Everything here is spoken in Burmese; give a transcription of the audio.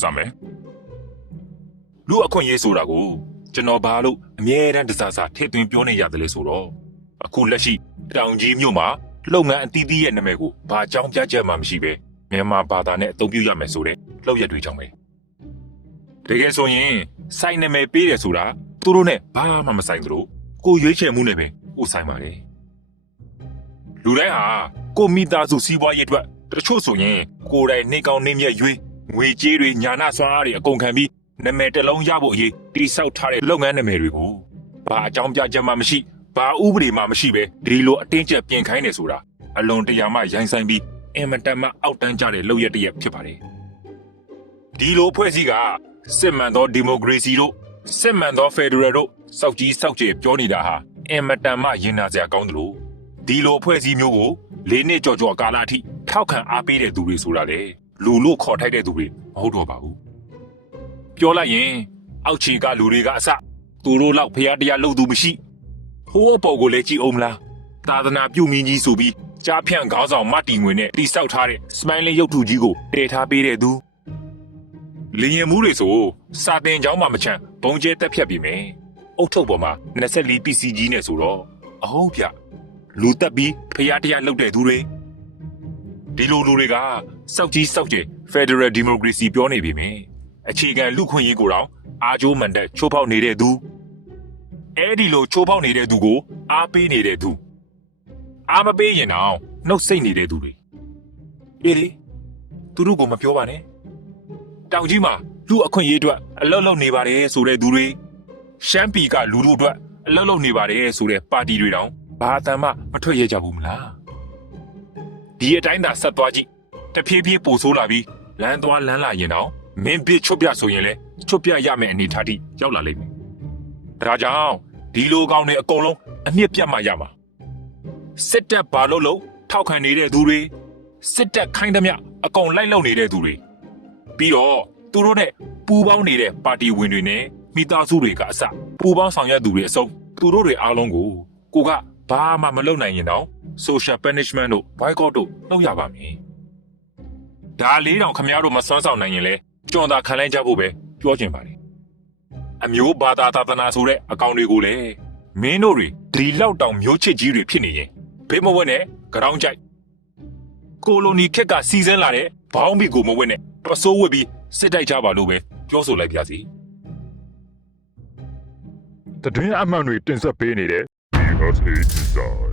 စမယ်လူအခွင့်အရေးဆိုတာကိုကျွန်တော်ဘာလို့အမြဲတမ်းတစားစားထည့်သွင်းပြောနေရတယ်လဲဆိုတော့အခုလက်ရှိတောင်ကြီးမြို့မှာလုပ်ငန်းအသီးသီးရဲ့နာမည်ကိုဘာအကြောင်းပြချက်မှမရှိပဲမြန်မာဘာသာနဲ့အသုံးပြုရမယ်ဆိုတဲ့လောက်ရက်တွေကြောင့်ပဲတကယ်ဆိုရင်စိုက်နာမည်ပေးတယ်ဆိုတာသူတို့နဲ့ဘာမှမဆိုင်သလိုကိုရွေးချယ်မှုနဲ့ပဲကိုဆိုင်ပါတယ်လူတိုင်းဟာကိုမိသားစုစီးပွားရေးအတွက်တချို့ဆိုရင်ကိုယ်တိုင်နေကောင်းနေမြတ်ရွေး ငွေကြေးတွေညာနာစွမ်းအားတွေအကုန်ခံပြီးနာမည်တစ်လုံးရဖို့အရေးတိစောက်ထားတဲ့လုပ်ငန်းနာမည်တွေကိုဘာအကြောင်းပြချက်မှမရှိဘာဥပဒေမှမရှိပဲဒီလိုအတင်းကျပ်ပြင်ခိုင်းနေဆိုတာအလွန်တရာမှရိုင်းဆိုင်ပြီးအင်မတန်မှအောက်တန်းကြတဲ့လုပ်ရက်တစ်ရက်ဖြစ်ပါတယ်ဒီလိုအဖွဲ့အစည်းကစစ်မှန်သောဒီမိုကရေစီတို့စစ်မှန်သောဖက်ဒရယ်တို့စောက်ကြီးစောက်ကျယ်ပြောနေတာဟာအင်မတန်မှရင်နာစရာကောင်းတယ်လို့ဒီလိုအဖွဲ့အစည်းမျိုးကိုလေးနှစ်ကြော်ကြော်ကာလအထိထောက်ခံအားပေးတဲ့သူတွေဆိုတာလေ လူလို့ခေါ်ထိုက်တဲ့သူတွေမဟုတ်တော့ပါဘူးပြောလိုက်ရင် အောက်ခြေကလူတွေကအစသူတို့လောက်ဖျားတရားလုပ်သူမရှိဟိုးအပေါ်ကိုလည်းကြည့်အောင်မလားသာသနာပြုမင်းကြီးဆိုပြီးကြားဖြန့်ခေါင်းဆောင်မတ်တီငွေနဲ့တိဆောက်ထားတဲ့ smiley ရုပ်ထုကြီးကိုတည်ထားပေးတဲ့သူလင်းရင်မှုတွေဆိုစာတင်ကြောင်းမှမချမ်းဘုံကျဲတက်ဖြတ်ပြီမယ်အုတ်ထုပ်ပေါ်မှာ24 PC ကြီးနဲ့ဆိုတော့အဟုတ်ဗျလူတက်ပြီးဖျားတရားလုပ်တဲ့သူတွေ ဒီလိုလူတွေကစောက်ကြီးစောက်ကျယ် Federal Democracy ပြောနေပြီမယ်အခြေခံလူခွင့်ရေးကိုတော့အာဂျိုးမန်တက်ချိုးဖောက်နေတဲ့သူအဲ့ဒီလိုချိုးဖောက်နေတဲ့သူကိုအားပေးနေတဲ့သူအားမပေးရင်တော့နှုတ်ဆက်နေတဲ့သူတွေအေးလေသူတို့ကမပြောပါနဲ့တောင်ကြီးမှာလူအခွင့်အရေးအတွက်အလောက်လောက်နေပါတယ်ဆိုတဲ့သူတွေရှမ်းပြည်ကလူတို့အတွက်အလောက်လောက်နေပါတယ်ဆိုတဲ့ပါတီတွေတောင်ဘာအတမ်းမှမထွက်ရကြဘူးမလား ဒီအတိုင်းသာဆက်သွားကြည့်တဖြည်းဖြည်းပိုဆိုးလာပြီးလမ်းသွားလမ်းလာရင်တော့မင်းပြချွတ်ပြဆိုရင်လေချွတ်ပြရမယ့်အနေထားတိရောက်လာလိမ့်မယ်ဒါကြောင့်ဒီလိုကောင်းတွေအကုန်လုံးအမြင့်ပြတ်မှရမှာစစ်တပ်ဘာလို့လို့ထောက်ခံနေတဲ့သူတွေစစ်တပ်ခိုင်းသမျှအကုန်လိုက်လုံနေတဲ့သူတွေပြီးတော့သူတို့နဲ့ပူးပေါင်းနေတဲ့ပါတီဝင်တွေနဲ့မိသားစုတွေကအစပူးပေါင်းဆောင်ရွက်သူတွေအစုံသူတို့တွေအားလုံးကိုကိုကဘာမှမလုပ်နိုင်ရင်တော့ social punishment တို့ boycott တို့လုပ်ရပါမယ်။ဒါလေးတောင်ခမရတို့မစွမ်းဆောင်နိုင်ရင်လဲကြွန်သာခံလိုက်ကြဖို့ပဲပြောချင်ပါတယ်။အမျိုးဘာသာသာသနာဆိုတဲ့အကောင်တွေကိုလည်းမင်းတို့တွေဒီလောက်တောင်မျိုးချစ်ကြီးတွေဖြစ်နေရင်ဘေးမဝက်နဲ့ကြောင်းကြိုက်ကိုလိုနီခက်ကစီစဉ်လာတဲ့ဘောင်းဘီကိုမဝက်နဲ့ပစိုးဝစ်ပြီးစစ်တိုက်ကြပါလို့ပဲပြောဆိုလိုက်ပါစီတတွင်းအမှန်တွေတင်ဆက်ပေးနေတဲ့ USA Design